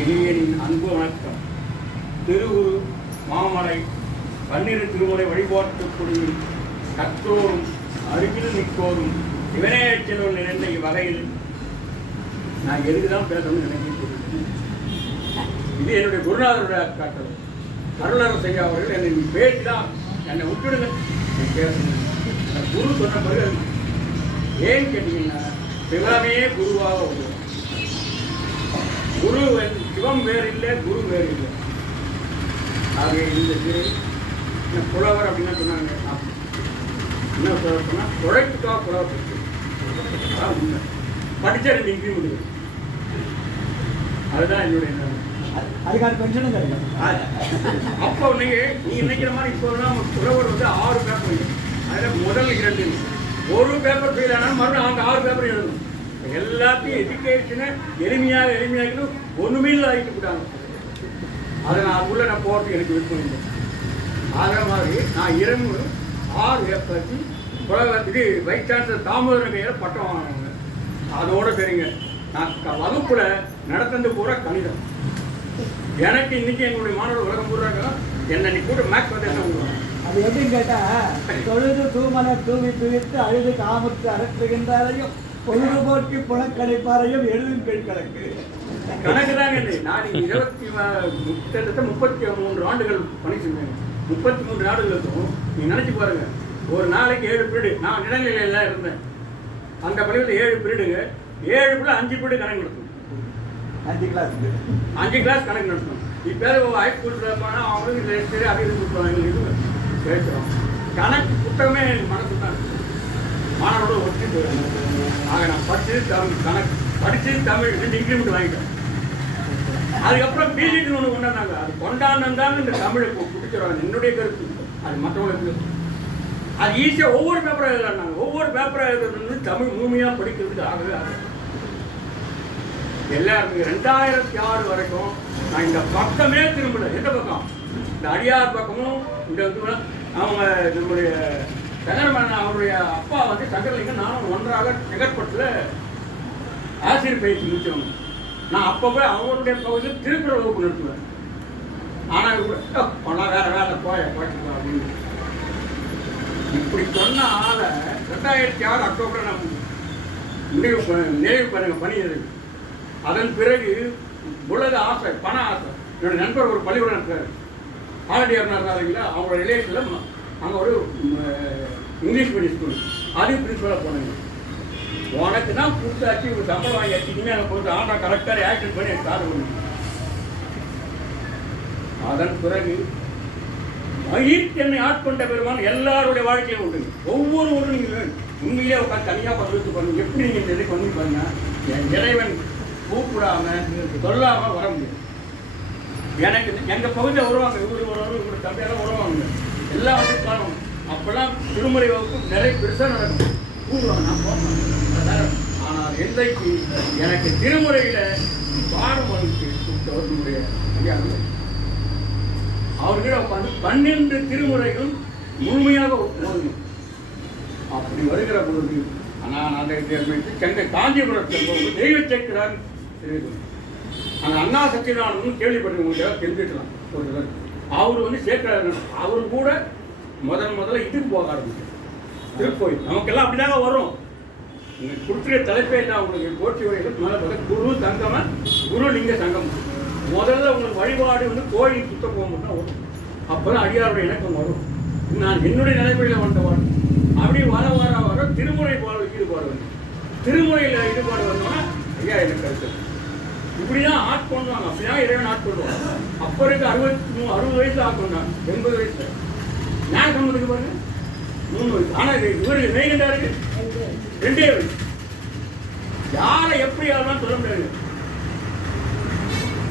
இனியனின் அன்பு வணக்கம். திருகுரு மாமலை பன்னிரு திருமுறை வழிபாட்டுக்குடியில் கற்றோரும் அருகில் நிற்கோரும் இவனே செல்வன் நிறைந்த இவ்வகையில் நான் எதுக்கு தான் பேசணும்னு நினைக்கிறேன். இது என்னுடைய குருநாதருடைய காட்டல் அருளர் செய்ய அவர்கள் என்னை நீ என்னை விட்டுடுங்க. பேசணும் குரு சொன்ன பிறகு ஏன் கேட்டீங்கன்னா சிவமே குருவாக உள்ளது குரு சிவம் வேறு இல்லை குரு வேறு இல்லை. ஆக இந்த இந்த புலவர் அப்படின்னா சொன்னாங்க. என்ன சொல்ல குழைப்புக்கா புலவர் உண்மை. படித்த ரெண்டு இங்கிலீஷ் முடியும் அதுதான் என்னுடைய. அதுக்கான பென்ஷனும் அப்போ நீங்க நீங்க நினைக்கிற மாதிரி இப்போ நம்ம புலவர் வந்து ஆறு பேப்பர் அதில் முதல் இரண்டு ஒரு பேப்பர் ஃபெயில் ஆனாலும் மறுபடியும் அவங்க ஆறு பேப்பர் எழுதணும். எல்லாத்தையும் எஜுகேஷனை எளிமையாக எளிமையாக்கணும் ஒன்றுமே இல்லை ஆகிட்டு விட்டாங்க அதை நான் உள்ள நான் போகிறதுக்கு எனக்கு விருப்பம் இல்லை. அதே மாதிரி நான் இரவு ஆறு ஏற்படுத்தி உலகத்துக்கு வைஸ் சான்சலர் தாமோதரன் கையில் பட்டம் வாங்கினாங்க அதோட சரிங்க. நான் வகுப்பில் வகுப்புல பூரா கணிதம். எனக்கு இன்னைக்கு எங்களுடைய மாணவர் உலகம் பூராங்க என்ன நீ கூட மேக்ஸ் வந்து என்ன பண்ணுவாங்க அது எப்படின்னு கேட்டால் தொழுது தூமலர் தூவி துவித்து அழுது காமத்து அரற்றுகின்றாரையும் பொழுதுபோக்கு புலக்கடைப்பாரையும் எழுதும் கணக்கு கணக்கு தாங்க இது. நான் இருபத்தி கிட்டத்தட்ட முப்பத்தி மூன்று ஆண்டுகள் பணி செஞ்சேன் முப்பத்தி மூன்று ஆண்டுகளுக்கும் நீ நினைச்சு பாருங்க. ஒரு நாளைக்கு ஏழு பீரியடு. நான் இடைநிலையில இருந்தேன். அந்த பள்ளியில் ஏழு பீரியடுங்க. ஏழு பிள்ளை அஞ்சு பீரியடு கணக்கு நடத்தும் அஞ்சு கிளாஸ் அஞ்சு கிளாஸ் கணக்கு நடத்தணும். இப்போ ஹைஸ்கூலில் போனால் அவங்களுக்கு அது இது கொடுப்பாங்க. பேசுகிறோம் கணக்கு புத்தகமே எனக்கு மனசு தான் மாணவரோட ஒட்டி ஆக நான் படிச்சது தமிழ். கணக்கு. படிச்சது தமிழ். ரெண்டு இன்க்ரிமெண்ட் வாங்கிட்டேன். அதுக்கப்புறம் பிஜிடி ஒன்று கொண்டாடினாங்க அது கொண்டாடினதாங்க இந்த தமிழை பிடிச்சிடுறாங்க என்னுடைய கருத்து. அது மற்றவங்களுக்கு அது ஈஸியாக ஒவ்வொரு பேப்பராக எழுதுறாங்க. ஒவ்வொரு பேப்பராக எழுதுறது வந்து தமிழ் முழுமையாக படிக்கிறதுக்கு ஆகவே ஆகும் எல்லாருமே ரெண்டாயிரத்தி ஆறு வரைக்கும் நான் இந்த பக்கமே திரும்பல. எந்த பக்கம்? இந்த அடியார் பக்கமும் இந்த அவங்க நம்முடைய சங்கரமன் அவருடைய அப்பா வந்து சங்கரலிங்கம் நானும் ஒன்றாக செங்கற்பட்டில் ஆசிரியர் பயிற்சி முடிச்சவங்க நான் அப்போ போய் அவருடைய பகுதியில் திருக்குறள் வகுப்பு நிறுத்துவேன் ஆனால் கூட போனால் வேற வேலை போய போயிட்டு அப்படின்னு. இப்படி சொன்ன ஆளை ரெண்டாயிரத்தி ஆறு அக்டோபர் நான் முடிவு ப- நிறைவு பண்ணுங்க பணி அதன் பிறகு உலக ஆசை பண ஆசை. என்னோட நண்பர் ஒரு பள்ளிக்கூடம் நடத்துறாரு. ஆலடியார் நடந்தாருங்களா அவங்களோட ரிலேஷனில் அங்கே ஒரு இங்கிலீஷ் மீடியம் ஸ்கூல் அது பிரின்ஸ்பலாக போனாங்க உனக்கு தான் கொடுத்தாச்சு ஒரு சம்பளம் வாங்கியாச்சு இனிமேல் எனக்கு கொடுத்து ஆனால் கரெக்டாக ஆக்ஷன் பண்ணி எனக்கு சார் பண்ணி அதன் பிறகு மகிழ்ச்சி என்னை ஆட்கொண்ட பெருமான் எல்லாருடைய வாழ்க்கையும் உண்டு. ஒவ்வொருவரும் நீங்கள் உண்மையிலே உட்காந்து தனியாக பதிலுக்கு பண்ணுங்க எப்படி நீங்கள் இந்த இதுக்கு வந்து பாருங்க. என் இறைவன் கூப்பிடாம சொல்லாமல் வர முடியும் எனக்கு எங்கள் பகுதியில் வருவாங்க இவரு வருவாரு இவரு தம்பியெல்லாம் வருவாங்க. எல்லாம் வந்து காணும் அப்போல்லாம் திருமுறை வகுப்பு நிறைய பெருசாக நடக்கும். கூடுவாங்க நான் போவேன் ஆனால் இன்றைக்கு எனக்கு திருமுறையில் பாடம் வகுப்பு கொடுத்தவர்களுடைய ஐயா அவர்கிட்ட உட்காந்து பன்னெண்டு திருமுறைகளும் முழுமையாக ஓதணும் அப்படி வருகிற பொழுது நான் அந்த சென்னை காஞ்சிபுரத்தில் போது தெய்வ சேர்க்கிறார் அந்த அண்ணா சத்யநாராயணன் கேள்விப்பட்டிருக்கவங்க தெரிஞ்சுக்கலாம். ஒரு தடவை. அவர் வந்து சேர்க்கிறாரு அவர் கூட முதன் முதல்ல இதுக்கு போக ஆரம்பிச்சு திருக்கோயில் நமக்கெல்லாம் அப்படிதாங்க வரும். நீங்கள் கொடுத்துருக்க தலைப்பே தான் உங்களுக்கு போற்றி வழிகள் மேலே பார்த்தா குரு தங்கம குரு லிங்க சங்கம். முதல்ல உங்களுக்கு வழிபாடு வந்து கோயில் சுத்த போகும்போது வரும் வரும். அப்போதான் அடியாருடைய இணக்கம் வரும். நான் என்னுடைய நிலைமையில வந்தவான். அப்படி வர வர வர திருமுறை போல ஈடுபாடு வந்து திருமுறையில் ஈடுபாடு வந்தோன்னா ஐயா எனக்கு கருத்து. இப்படிதான் ஆட்கொண்டாங்க அப்படிதான் இறைவன் ஆட்கொள்வாங்க அப்போ இருக்க அறுபத்தி மூணு அறுபது வயசுல ஆட்கொண்டாங்க எண்பது வயசுல. ஞான சம்பந்தத்துக்கு பாருங்க? மூணு வயசு. ஆனா இது இவருக்கு நெய்கின்றாருக்கு ரெண்டே வயசு. யாரை எப்படி யாரெல்லாம் சொல்ல முடியாது?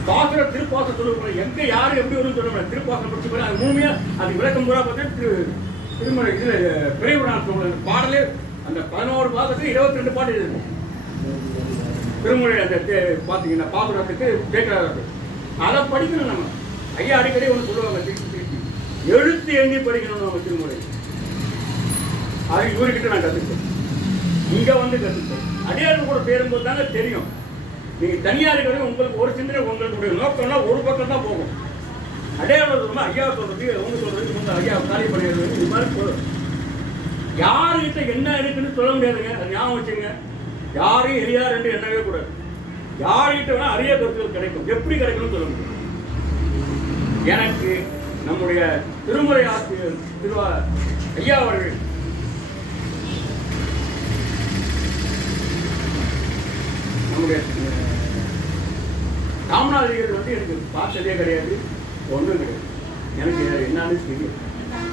பாசுர திருப்பாசம் சொல்ல எங்க யாரு எப்படி வரும் சொல்ல முடியாது. திருப்பாசம் படிச்சு பாரு. அது முழுமையா அது விளக்கம் பூரா பார்த்தா திரு திருமண இதுல பிரிவுரான் சொல்லுங்க பாடலே அந்த பதினோரு பாகத்துக்கு இருபத்தி ரெண்டு பாட்டு இருக்கு திருமொழி அந்த பார்த்தீங்கன்னா பாசுரத்துக்கு கேட்கிறாரு அதை படிக்கணும் நம்ம. ஐயா அடிக்கடி ஒன்று சொல்லுவாங்க திருப்பி திருப்பி. எழுத்து எண்ணி படிக்கணும் நம்ம திருமொழி. அது இவர்கிட்ட நான் கற்றுக்கிட்டேன் இங்கே வந்து கற்றுக்கிட்டேன் அடியார்கள் கூட பேரும்போது தாங்க தெரியும். நீங்கள் தனியாக இருக்கிறது உங்களுக்கு ஒரு சிந்தனை உங்களுடைய நோக்கம்னா ஒரு பக்கம் தான் போகும். அடையாளம் சொல்லுமா ஐயா சொல்றது ஒன்று சொல்றது இவங்க ஐயா காலி பண்ணிடுறது இது மாதிரி சொல்லும் யாருக்கிட்ட என்ன இருக்குன்னு சொல்ல முடியாதுங்க. அது ஞாபகம் வச்சுங்க யாரையும் எரியார் என்று எண்ணவே கூடாது. யார்கிட்ட வேணா அரிய கருத்துக்கள் கிடைக்கும். எப்படி கிடைக்கணும் சொல்ல முடியும்? எனக்கு நம்முடைய திருமுறை ஆசிரியர் திருவா ஐயா அவர்கள் நம்முடைய அஹ், வந்து எனக்கு பார்த்ததே கிடையாது ஒன்றும் கிடையாது. எனக்கு என்னன்னு தெரியும்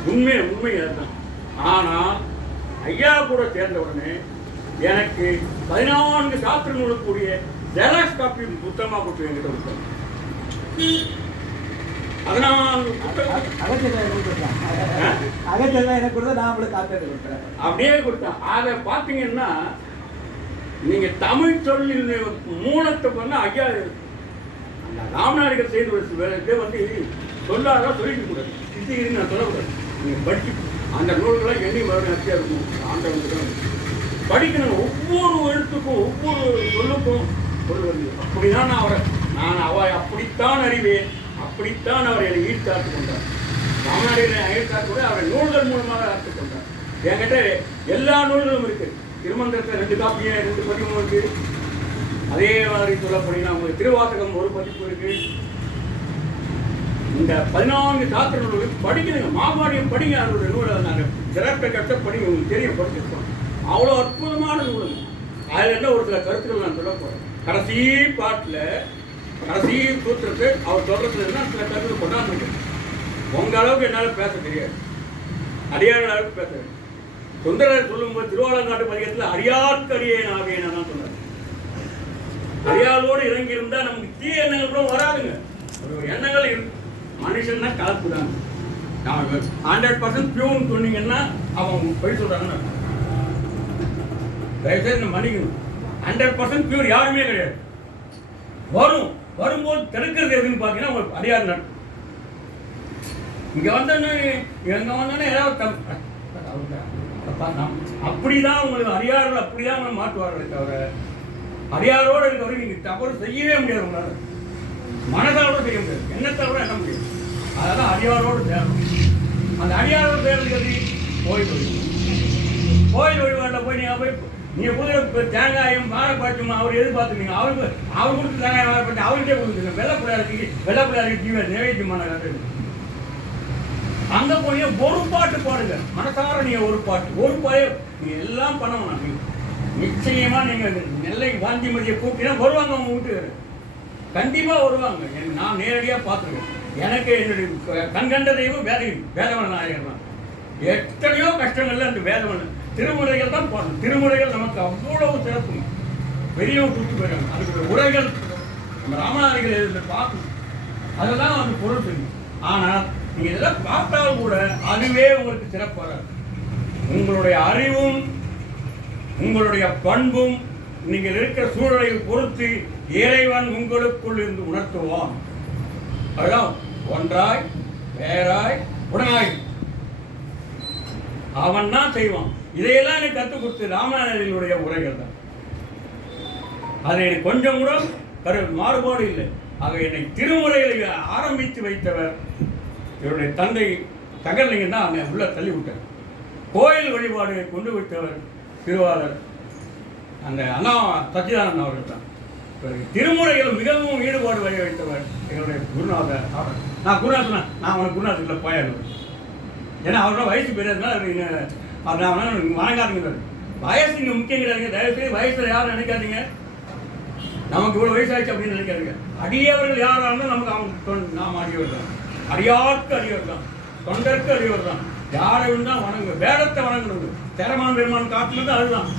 உண்மை உண்மை அதுதான். ஆனால் ஐயா கூட சேர்ந்த உடனே எனக்கு பதினான்கு சாஸ்திர நூலுக்குரிய ஜெராக்ஸ் காப்பி புத்தகமாக கொடுத்து என்கிட்ட கொடுத்தாங்க அப்படியே கொடுத்தான். அதை பார்த்தீங்கன்னா நீங்க தமிழ் சொல்லின் மூலத்தை பண்ண ஐயா அந்த ராமநாடிகள் செய்த வந்து சொல்லாத சொல்லிக்க கூடாது இது நான் சொல்லக்கூடாது. நீங்க படிச்சு அந்த நூல்களை எண்ணி மறுபடியும் அத்தியா இருக்கும். ஆண்டவன் படிக்கணும் ஒவ்வொரு எழுத்துக்கும் ஒவ்வொரு சொல்லுக்கும் சொல்லுவது அப்படிதான் நான் அவரை நான் அவரை அப்படித்தான் அறிவேன். அப்படித்தான் அவர் என்னை ஈர்த்தாட்டு கொண்டார். ராமநாடிகளை ஈர்த்தாட்டு கூட அவரை நூல்கள் மூலமாக அர்த்து கொண்டார். என்கிட்ட எல்லா நூல்களும் இருக்கு. திருமந்திரத்தை ரெண்டு காப்பியும் ரெண்டு பதிவும் இருக்கு. அதே மாதிரி சொல்லப்படினா உங்களுக்கு திருவாசகம் ஒரு பதிப்பு இருக்கு. இந்த பதினான்கு சாத்திர நூல்கள் படிக்கணுங்க. மாபாடியம் படிங்க. அவருடைய நூலை நாங்கள் சிறப்பை கட்ட படிங்க உங்களுக்கு தெரியும் படிச்சிருக்கோம். அவ்வளோ அற்புதமான நூலுங்க அதில் என்ன ஒரு சில கருத்துக்கள் நான் சொல்ல போகிறேன் கடைசி பாட்டில் கடைசி சூத்திரத்தை அவர் சொல்கிறது என்ன சில கருத்துக்கள் கொண்டாந்து உங்க அளவுக்கு என்னால் பேச தெரியாது. அடியார் அளவுக்கு பேச சுந்தரர் சொல்லும்போது திருவாலங்காட்டு பதிகத்தில் அடியார்க்கு அடியேன் ஆவேன் தான் சொன்னார். அடியாளோடு இறங்கி இருந்தால் நமக்கு தீய எண்ணங்கள் கூட வராதுங்க. ஒரு எண்ணங்கள் இருக்கு மனுஷன்னா கலப்பு தான் ஹண்ட்ரட் பர்சன்ட் பியூன் சொன்னீங்கன்னா அவன் போய் சொல்கிறாங்கன்னு தயவுசெய்து இந்த மன்னிக்கணும். ஹண்ட்ரட் பர்சன்ட் பியூர் யாருமே கிடையாது. வரும் வரும்போது தடுக்கிறது எதுன்னு பார்த்தீங்கன்னா உங்களுக்கு அடியார் நட்பு இங்கே வந்தோன்னே எங்கே வந்தோன்னே ஏதாவது தப்பு. அப்பா, நாம் அப்படிதான் உங்களுக்கு அடியார்கள் அப்படிதான் உங்களை மாற்றுவார்களே தவிர அடியாரோடு வரைக்கும் நீங்கள் தவறு செய்யவே முடியாது உங்களால். மனதாரோட செய்ய முடியாது. எண்ணத்தோட என்ன முடியாது. அதெல்லாம் அடியாரோடு சேரணும். அந்த அடியாரோடு சேர்றது கோயில் வழிபாடு கோயில் வழிபாட்டில் போய் நீங்கள் போய் நீங்க புதிய தேங்காயும் வாழைப்பாட்டும் அவர் எதிர்பார்த்துருந்தீங்க. அவருக்கு அவர் கொடுத்து தேங்காய் வாழைப்பாட்டு அவருக்கே கொடுத்துருங்க. வெள்ளப்பிள்ளையாருக்கு வெள்ளப்பிள்ளையாருக்கு வெள்ளை நிறைவேற்றுமான ஜீவ நிவேத்தியமான கதை. அங்க போய் ஒரு பாட்டு பாடுங்க. மனசார நீங்க ஒரு பாட்டு. ஒரு பாய நீங்க எல்லாம் பண்ணணும் நீங்க நிச்சயமா நீங்க நெல்லை காந்திமதியை கூப்பிட்டா வருவாங்க அவங்க வீட்டுக்கு கண்டிப்பா வருவாங்க. நான் நேரடியாக பார்த்துருக்கேன். எனக்கு என்னுடைய கண்கண்ட தெய்வம் வேத வேதவன நாயகர் தான். எத்தனையோ கஷ்டங்கள்ல அந்த வேதவன் திருமுறைகள் தான் பாடணும் திருமுறைகள் நமக்கு அவ்வளவு சிறப்பு. பெரியவங்க கூட்டு போயிடாங்க அதுக்கு உரைகள். நம்ம ராமநாதிகள் இதில் பார்க்கணும். அதெல்லாம் அது பொருள் தெரியும். ஆனால் நீங்க இதெல்லாம் பார்த்தால் கூட அதுவே உங்களுக்கு சிறப்பாக உங்களுடைய அறிவும் உங்களுடைய பண்பும் நீங்கள் இருக்கிற சூழலை பொறுத்து இறைவன் உங்களுக்குள் இருந்து உணர்த்துவான். அதுதான் ஒன்றாய் வேறாய் உடனாய். அவன் தான் செய்வான். இதையெல்லாம் எனக்கு கற்றுக் கொடுத்து ராமநாதனுடைய உரைகள் தான். அதை எனக்கு கொஞ்சம் கூட கரு மாறுபாடு இல்லை. ஆக என்னை திருமுறைகளை ஆரம்பித்து வைத்தவர் இவருடைய தந்தை தகர்லிங்கம் தான். அவன் உள்ள தள்ளி விட்டார் கோயில் வழிபாடு கொண்டு விட்டவர் திருவாளர் அந்த அண்ணா சச்சிதானந்தன் அவர்கள் தான். திருமுறைகள் மிகவும் ஈடுபாடு வழி வைத்தவர் எங்களுடைய குருநாதர் அவர். நான் குருநாதர் நான் அவனுக்கு குருநாதத்தில் போயாடுவேன் ஏன்னா அவரோட வயசு பெரியதுனால அவர் என்ன- வணங்காதீங்க வயசு இங்கே முக்கியம் கிடையாது. தயவுசெய்து வயசில் யாரும் நினைக்காதீங்க. நமக்கு இவ்வளோ வயசாச்சு அப்படின்னு நினைக்காதீங்க. அடியவர்கள் யாராக இருந்தாலும் நமக்கு அவங்க நாம் அடியவர் தான். அடியாருக்கு அடியவர் தான். தொண்டருக்கு அடியவர் தான். யாரை தான் வணங்கு. வேடத்தை வணங்கணும் திறமான பெருமான் காட்டுனது அதுதான்.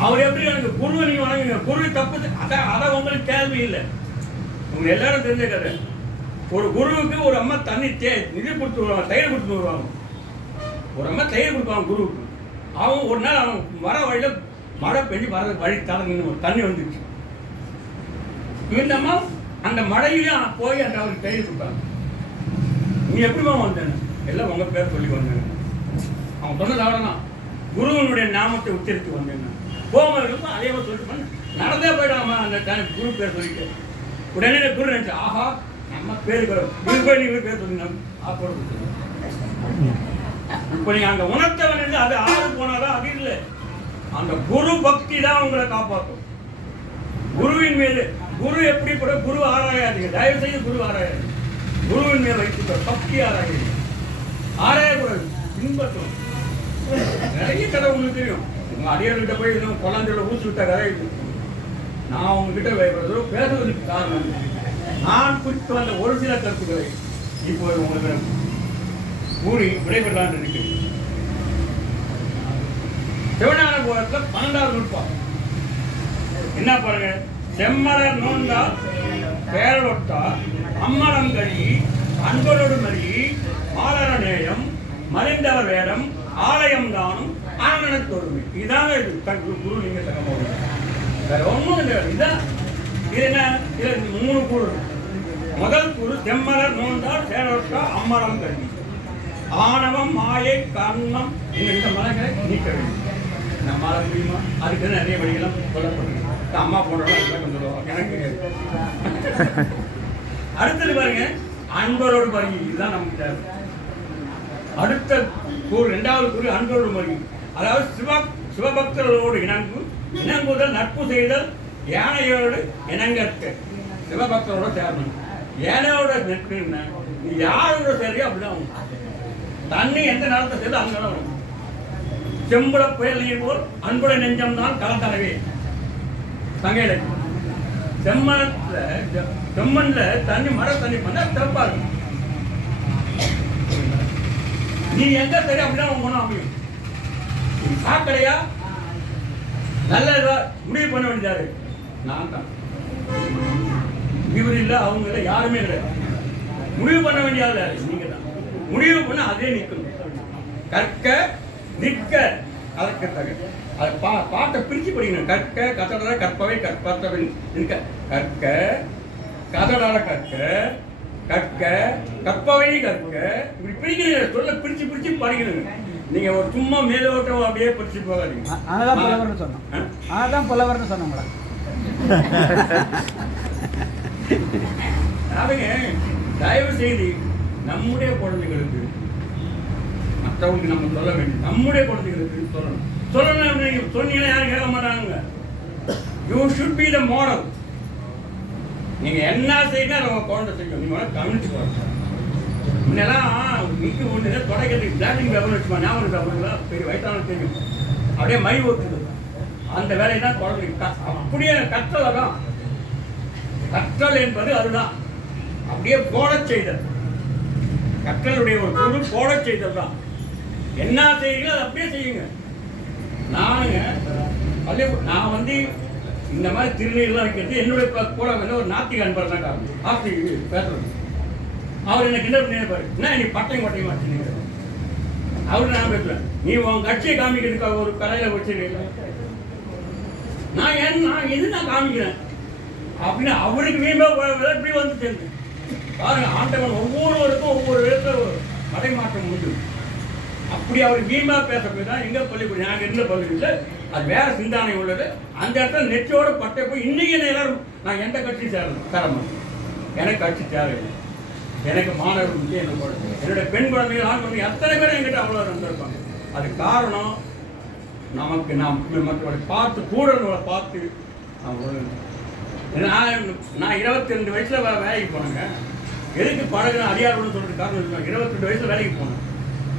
அவர் எப்படி எனக்கு குருவை நீங்கள் வணங்குங்க? குரு தப்பு அதான் அதை உங்களுக்கு கேள்வி இல்லை. உங்க எல்லாரும் தெரிஞ்ச கதை ஒரு குருவுக்கு ஒரு அம்மா தண்ணி தே இது கொடுத்து வருவாங்க தயிர் கொடுத்து வருவாங்க ஒரு அம்மா தயிர் கொடுப்பான் குருவுக்கு அவன் ஒரு நாள் அவன் வர வழியில மழை பெஞ்சு வர வழி தடங்கு தண்ணி வந்துச்சு இந்த அம்மா அந்த மழையிலையும் போய் அந்த அவருக்கு தயிர் கொடுப்பாங்க நீ எப்படிமா வந்தேன் எல்லாம் உங்க பேர் சொல்லி வந்தேன் அவன் சொன்னது அவ்வளோதான் குருவனுடைய நாமத்தை உச்சரித்து வந்தேன் நான். போகும்போது அதே மாதிரி சொல்லிட்டு பண்ண நடந்தே போயிடாமா அந்த டைம் குரு பேர் சொல்லிட்டு. உடனே குரு நினைச்சு ஆஹா நம்ம பேர் குரு போய் நீங்க பேர் சொல்லி அப்போ இப்போ நீங்க அங்க உணர்த்தவன் இருந்து அது ஆறு போனாதான் அது இல்லை. அந்த குரு பக்தி தான் உங்களை காப்பாற்றும் குருவின் மீது குரு எப்படி கூட குரு ஆராயாதீங்க தயவு செய்து குரு ஆராயாது. குருவின் மேல் வைத்து பக்தி ஆராயுங்க ஆராயக்கூடாது பின்பற்றும் நிறைய கதை உங்களுக்கு தெரியும். உங்க அடியார்கிட்ட போய் இன்னும் குழந்தையில ஊசி விட்ட கதை நான் உங்ககிட்ட வேறு பேசுவதற்கு காரணம். நான் குறித்து வந்த ஒரு சில கருத்துக்களை இப்போ உங்களுக்கு கூறி விடைபெறலாம் இருக்கிறேன் சிவஞான கோலத்தில் பன்னெண்டாவது நுட்பம் என்ன பாருங்க? செம்மலர் நோண்டா பேரலொட்டா அம்மலம் கழி அன்பரோடு மறி மாலர நேயம் மறைந்தவர் வேடம் ஆலயம் தானும் ஆனன தொழுமை இதாங்க இது. த- குரு நீங்க தகவல் வேற ஒன்றும் இல்லை. இதான் இது என்ன? இது மூணு குரு முதல் குரு செம்மலர் நோண்டால் பேரலொட்டா அம்மலம் கழி. ஆணவம் மாயை கர்மம் இந்த மலங்களை நீக்க வேண்டும். நம்மளால முடியுமா? அதுக்கு நிறைய வழிகளும் சொல்லப்படுது இந்த அம்மா போன்றவங்க சொல்லுவாங்க. எனக்கு அடுத்தது பாருங்க அன்பரோடு மருகி. இதுதான் நமக்கு தேவை. அடுத்த கூறு இரண்டாவது கூறு அன்பரோடு மருகி. அதாவது சிவ சிவபக்தர்களோடு இணங்கு. இணங்குதல் நட்பு செய்தல் யானையோடு இணங்கற்க. சிவபக்தரோட சேரணும். யானையோட நட்பு என்ன? நீ யாரோட சேரியோ அப்படிதான் ஆகும். தண்ணி எந்த நேரத்தை செய்து அந்த நேரம் வரும். செம்புல புயல் போல் அன்புட நெஞ்சம் தான் கலந்தளவே தங்க செம்மணத்துல செ- செம்மண்ல தண்ணி மர தண்ணி பண்ணா சிறப்பா இருக்கும். நீ எங்க சரி அப்படின்னா உன் குணம் அமையும். சாக்கடையா? நல்ல முடிவு பண்ண வேண்டியதாரு. நான் தான். இவர் இல்ல அவங்க இல்லை யாருமே இல்லை. முடிவு பண்ண வேண்டிய ஆள் யாரு நீங்க தான் முடிவு பண்ண அதே நிற்கணும் கற்க நிற்க அதற்கு தக அது பா பாட்டை பிரிச்சு படிக்கணும் கற்க கதடர கற்பவை கற்பத்தவை நிற்க கற்க கதடர கற்க கற்க கற்பவை கற்க இப்படி பிரிக்கணும் சொல்ல பிரிச்சு பிரிச்சு படிக்கணுங்க நீங்க ஒரு சும்மா மேலோட்டம் அப்படியே பிரிச்சு போகாதீங்க அதான் புலவர்னு சொன்னோம்? அதான் புலவர்னு சொன்னோம்ல அவங்க தயவு செய்து நம்முடைய குழந்தைகளுக்கு மற்றவங்களுக்கு நம்ம சொல்ல வேண்டும். நம்முடைய குழந்தைகளுக்கு சொல்லணும். சொல்லணும் சொன்னீங்கன்னா யாரும் கேட்க மாட்டாங்க. You should be the model நீங்க என்ன செய்யணும் நம்ம குழந்தை செய்யும். நீங்க வேணா கவனிச்சு பாருங்க முன்னெல்லாம் மிக்க ஒன்று தொடக்கிறதுக்கு பிளாட்டிங் பேப்பர் வச்சுமா ஞாபகம் பேப்பர்லாம் பெரிய வயசான தெரியும். அப்படியே மை ஓட்டுது அந்த வேலையை தான் குழந்தைக்கு க- அப்படியே கற்றலை தான் கற்றல் என்பது அதுதான் அப்படியே போட செய்தது கற்றலுடைய ஒரு குழு போட செய்தல் தான் என்ன செய்யுங்களோ அதை அப்படியே செய்யுங்க. நானுங்க பள்ளிக்கூ- நான் வந்து இந்த மாதிரி திருநீர்லாம் வைக்கிறது என்னுடைய ப- கூட வந்து ஒரு நாத்திக அன்பர் தான் காரணம். ஆப்தி பேசுறது. அவர் என்ன கிண்டல் பண்ணி பாரு என்ன நீ பட்டையும் பட்டையும் வச்சுருங்க அவர் நான் பேசுவேன். நீ உன் கட்சியை காமிக்கிறதுக்காக ஒரு கலையில வச்சிருக்கீங்க நான் ஏன் நான் எது நான் காமிக்கிறேன்? அப்படின்னு அவருக்கு மீண்டும் இப்படி வந்து சேர்ந்தேன் பாருங்க ஆண்டவன் ஒவ்வொருவருக்கும் ஒவ்வொரு விதத்தில் ஒரு மடைமாற்றம் உண்டு. அப்படி அவர் வீம்பா பேச போய் தான் எங்கே பள்ளிக்கூடம் நாங்கள் இருந்த பள்ளிக்கூடத்தில்? அது வேற சிந்தானை உள்ளது. அந்த இடத்துல நெச்சோட பட்டை போய் இன்னைக்கு என்ன எல்லாரும் நான் எந்த கட்சி சேரணும் தரணும் எனக்கு கட்சி தேவையில்லை. எனக்கு மாணவர்கள் முக்கியம் என்ன குழந்தை என்னுடைய பெண் குழந்தைகள் ஆண் குழந்தைங்க அத்தனை பேரும் என்கிட்ட அவ்வளோ இருந்திருப்பாங்க அது காரணம் நமக்கு நாம் மற்றவர்களை பார்த்து கூடங்களை பார்த்து நான் நான் இருபத்தி ரெண்டு வயசில் வேலைக்கு போனேங்க. எதுக்கு பழகுன அடியாரோன்னு சொல்லிட்டு காரணம் இருந்தாங்க இருபத்தி ரெண்டு வயசுல வேலைக்கு போனேன்.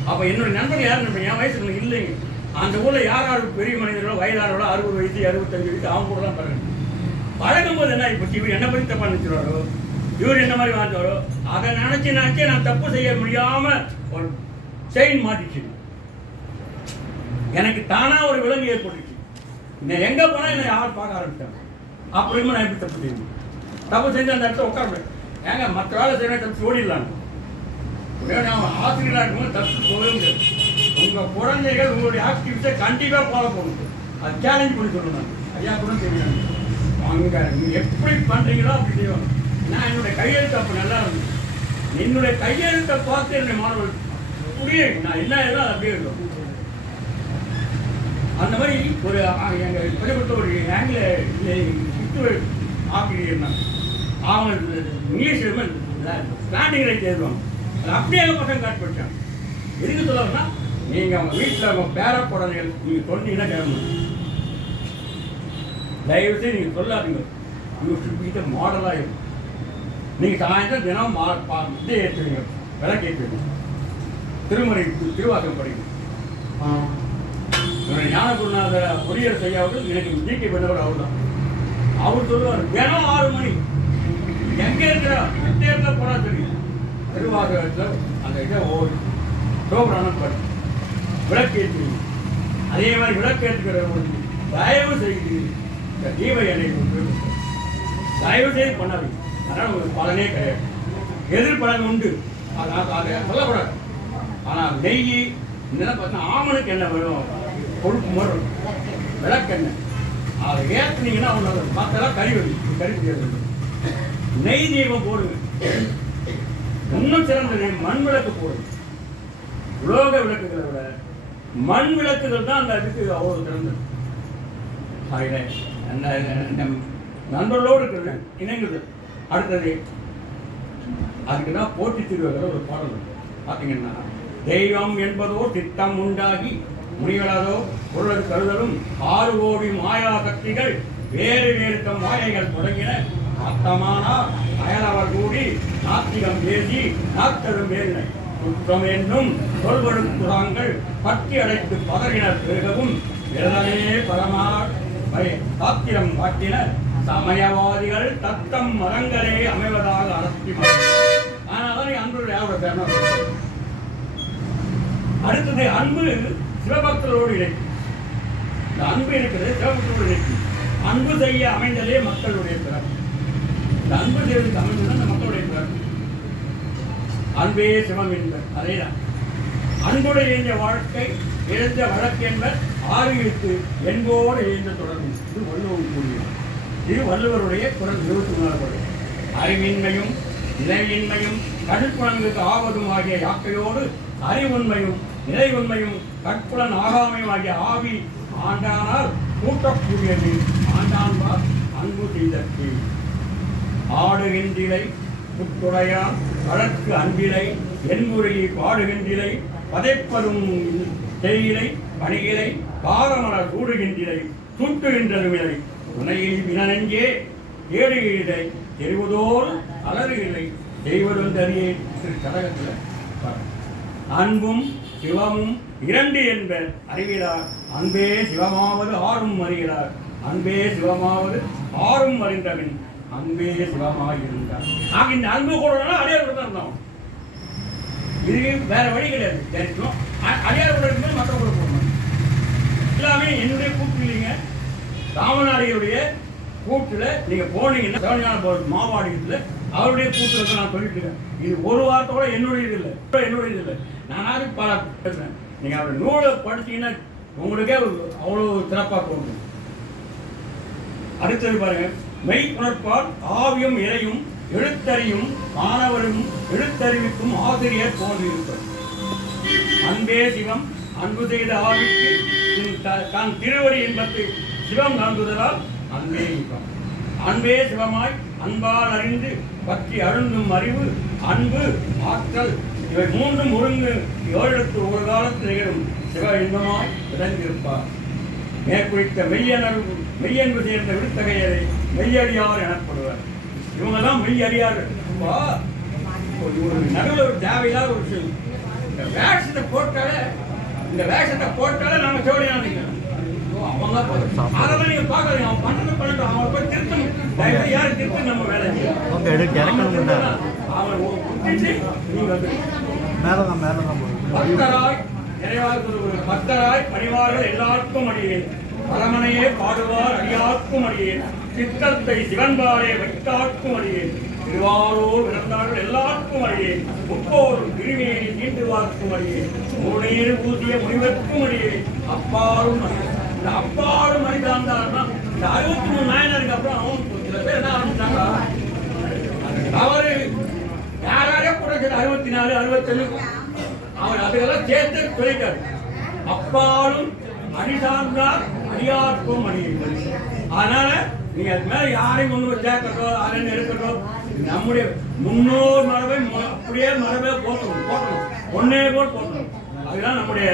அப்போ என்னுடைய நண்பர் யார் நண்பர் என் வயசுல இல்லைங்க அந்த ஊரில் யார் யார் பெரிய மனிதர்களோ வயதானவர்களோ அறுபது வயசு அறுபத்தஞ்சு வயசு அவங்க கூட தான் பழகும் போது என்ன இப்போ இவர் என்ன பற்றி தப்பா நினைச்சிருவாரோ? இவர் என்ன மாதிரி வாழ்ந்தாரோ? அதை நினச்சி நினச்சி நான் தப்பு செய்ய முடியாமல் ஒரு செயின் மாட்டிச்சு எனக்கு தானாக ஒரு விலங்கு ஏற்பட்டுச்சு. நான் எங்கே போனால் என்னை யார் பார்க்க ஆரம்பித்தேன் அப்புறமா நான் எப்படி தப்பு செய்யணும் தப்பு செஞ்சு அந்த இடத்துல உட்காருவேன் ஏங்க மற்ற வேலை செய்யணும் தப்பிச்சு ஓடிடலாங்க. ஒரே நான் ஆசிரியராக இருக்கும்போது தப்பிச்சு போகவே முடியாது. உங்கள் குழந்தைகள் உங்களுடைய ஆக்டிவிட்டியை கண்டிப்பாக ஃபாலோ பண்ணுங்க அது சேலஞ்ச் பண்ணி சொல்லணும். ஐயா கூட தெரியும். அங்கே நீங்கள் எப்படி பண்ணுறீங்களோ அப்படி செய்வாங்க. நான் என்னுடைய கையெழுத்து அப்போ நல்லா இருந்தது. என்னுடைய கையெழுத்தை பார்த்து என்னுடைய மாணவர்கள் புரியும் நான் என்ன எல்லாம் அது அப்படியே இருக்கும். அந்த மாதிரி ஒரு எங்கள் எங்க ஒரு ஆங்கில ஆசிரியர் நான் அவங்க இங்கிலீஷ் ஸ்டாண்டிங் ரைட் எழுதுவாங்க. அது அப்படியே எங்கள் பசங்க காட்டு படிச்சாங்க. எதுக்கு சொல்லணும்னா நீங்கள் அவங்க வீட்டில் அவங்க பேர குழந்தைகள் நீங்கள் சொன்னீங்கன்னா கேட்கணும் தயவு செய்து நீங்கள் சொல்லாதீங்க. யூ ஷுட் பி த மாடலாக இருக்கும் நீங்கள் சாயந்தரம் தினம் மா பா இது ஏற்றுவீங்க விளக்கு ஏற்றுவீங்க திருமறை திருவாசகம் படிக்கணும் இவருடைய ஞானகுருநாதர் பொறியியல் செய்யாவது எனக்கு ஜிகே பண்ணவர் அவர் தான் அவர் சொல்லுவார் தினம் ஆறு மணி. எங்க இருக்கிறோம் எந்த இடத்துல போனா தெரியும் திருவாசகத்தில் அந்த இதை ஓடி. ப்ரோக்ராமும் படி. விளக்கு அதே மாதிரி விளக்கேற்றுக்கிறவங்களுக்கு தயவு செய்து இந்த தீப எண்ணெய் உபயோகிக்க. தயவு செய்து பண்ணாதீங்க அதனால் உங்களுக்கு பலனே கிடையாது. எதிர்பலன் உண்டு. அதனால் அதை சொல்லக்கூடாது. ஆனால் நெய் இதெல்லாம் பார்த்தீங்கன்னா ஆமனுக்கு என்ன வரும் கொழுப்பு மரம் விளக்கெண்ணெய் அதை ஏற்றுனீங்கன்னா ஒன்று மற்றெல்லாம் கறி வரும். கறி முடியாது நெய் தீபம் போடுங்க. இன்னும் சிறந்த மண் விளக்கு போடுங்க. உலோக விளக்குகளை விட மண் விளக்குகள் தான் அந்த இதுக்கு அவ்வளோ சிறந்தது. நண்பர்களோடு இருக்கிறேன் இணைங்குது அடுத்தது அதுக்கு தான் போட்டி திருவர்கள் ஒரு பாடல் பார்த்தீங்கன்னா தெய்வம் என்பதோ திட்டம் உண்டாகி முடிவலாதோ பொருளது கருதலும் ஆறு கோடி மாயா சக்திகள் வேறு வேறு மாயைகள் தொடங்கின அத்தமானார் அயலவர் கூடி நாத்திகம் பேசி நாத்தரும் வேலை குற்றம் என்னும் சொல்வழும் பற்றி அடைத்து பதறினர் பெருகவும் விரதமே பரமா சாத்திரம் காட்டினர் சமயவாதிகள் தத்தம் மரங்களே அமைவதாக அரசி ஆனால் அன்பு யாரோட அடுத்தது அன்பு சிவபக்தரோடு இணைக்கும் இந்த அன்பு இருக்கிறது சிவபக்தரோடு இணைக்கும் அன்பு செய்ய அமைந்ததே மக்களுடைய பிறப்பு. இந்த அன்பு தமிழ் அமைந்தது அந்த மக்களுடைய அன்பே சிவம் என்பர் அதேதான் அன்போடு இணைந்த வாழ்க்கை இழந்த வழக்கு என்பர் ஆறு என்போடு இணைந்த தொடர்பு இது வள்ளுவம் கூறியது. இது வள்ளுவருடைய குரல் இருபத்தி மூணாவது அறிவின்மையும் நிலையின்மையும் கடுப்புலனுக்கு ஆவதும் ஆகிய யாக்கையோடு அறிவுண்மையும் நிலையுண்மையும் கற்புலன் ஆகாமையும் ஆகிய ஆவி ஆண்டானால் கூட்டக்கூடியது ஆண்டான்பார் அன்பு செய்தற்கு. ஆடுகின்றிலை புத்துடையா வழக்கு அன்பிலை என்முறையை பாடுகின்றிலை பதைப்பதும் தேயிலை பணியிலை பாரமலர் சூடுகின்றிலை சூட்டுகின்றதுமில்லை துணையில் வினனெஞ்சே தேடுகிறதை தெரிவதோடு அலறுகில்லை செய்வதொன்றறியே திரு கடகத்தில் அன்பும் சிவமும் இரண்டு என்ப அறிகிறார் அன்பே சிவமாவது ஆறும் அறிகிறார். அன்பே சிவமாவது ஆறும் அறிந்தவின் அன்பே சிவமாயிருந்தார் ஆக இந்த அன்பு கூட அடையாள கூட இருந்தோம். இதுவே வேற வழி கிடையாது. தெரியும்? அடையாள கூட இருக்கும்போது மற்ற கூட போடணும் எல்லாமே என்னுடைய கூட்டு இல்லைங்க. ராமநாடிகளுடைய கூட்டுல நீங்க போனீங்கன்னா சிவஞான பவன் அவருடைய கூட்டுல நான் சொல்லிட்டு இருக்கேன். இது ஒரு வார்த்தையோட என்னுடைய இது இல்லை. என்னுடைய இது இல்லை. நானாவது பல பேசுறேன்? நீங்க அவரை நூலை படிச்சீங்கன்னா உங்களுக்கே அவ்வளோ சிறப்பாக தோணும் அடுத்தது பாருங்க. மெய் ஆவியும் இறையும் எழுத்தறியும் மாணவரும் எழுத்தறிவிக்கும் ஆசிரியர் போன்றிருப்பர். அன்பே சிவம் அன்பு செய்த ஆவிக்கு தான் திருவடி இன்பத்தை சிவம் நம்புதலால் அன்பே சிவம் அன்பே சிவமாய் அன்பால் அறிந்து பற்றி அருந்தும் அறிவு அன்பு ஆற்றல் இவை மூன்றும் ஒருங்கு ஏழெழுத்து ஒரு காலத்தில் நிகழும் சிவ இன்பமாய் விளங்கியிருப்பார். மேற்குறித்த மெய்யனர்வு மெய்யன்பு சேர்ந்த விடுத்தகையரை மெய்யடியார் எனப்படுவர். இவங்க தான் மெய்யடியார் அப்பா, ஒரு நடுவில் ஒரு தேவையில்லாத ஒரு விஷயம். இந்த வேஷத்தை போட்டாலே இந்த வேஷத்தை போட்டாலே ஜோடியா நிற்கிறோம் அவங்க அதெல்லாம் நீங்க பார்க்கறீங்க அவன் பண்ணது பண்ணட்டும் அவனை போய் திருத்தணும். யாரும் திருத்த நம்ம வேலை அவனை ஒப்பிட்டு நீங்க வந்து. மேலே தான் மேலே தான் பக்தராய் நிறைவாக சொல்லுவது பக்தராய் பணிவார்கள் எல்லாருக்கும் அடியேன் பரமனையே பாடுவார் அடியார்க்கும் அடியேன் சித்தத்தை சிவன்பாலே வைத்தார்க்கும் அறியேன் திருவாரூர் இறந்தார்கள் எல்லாருக்கும் அறியேன் முப்போரும் திருமேனி தீண்டுவார்க்கும் அறியேன் மூணீர் பூசிய முனிவர்க்கும் அறியேன் அப்பாரும் இந்த அப்பாரும் மனிதாந்தார்னா இந்த அறுபத்தி மூணு நாயனருக்கு அப்புறம் அவன் சில பேர் என்ன ஆரம்பிச்சாங்க அவரு யாராரே குறைஞ்சது அறுபத்தி நாலு அறுபத்தேழு அவர் அதுக்கெல்லாம் சேர்த்து சொல்லிட்டாரு. அப்பாலும் அடி சார்ந்தால் அடியார்க்கும் அடியுங்கள் அதனால நீங்க அது மேல யாரையும் கொண்டு போய் சேர்க்கிறதோ யாரையும் நெருக்கிறதோ நம்முடைய முன்னோர் மரபை அப்படியே மரபை போட்டணும் போட்டணும் ஒன்னே போல் போட்டணும் அதுதான் நம்முடைய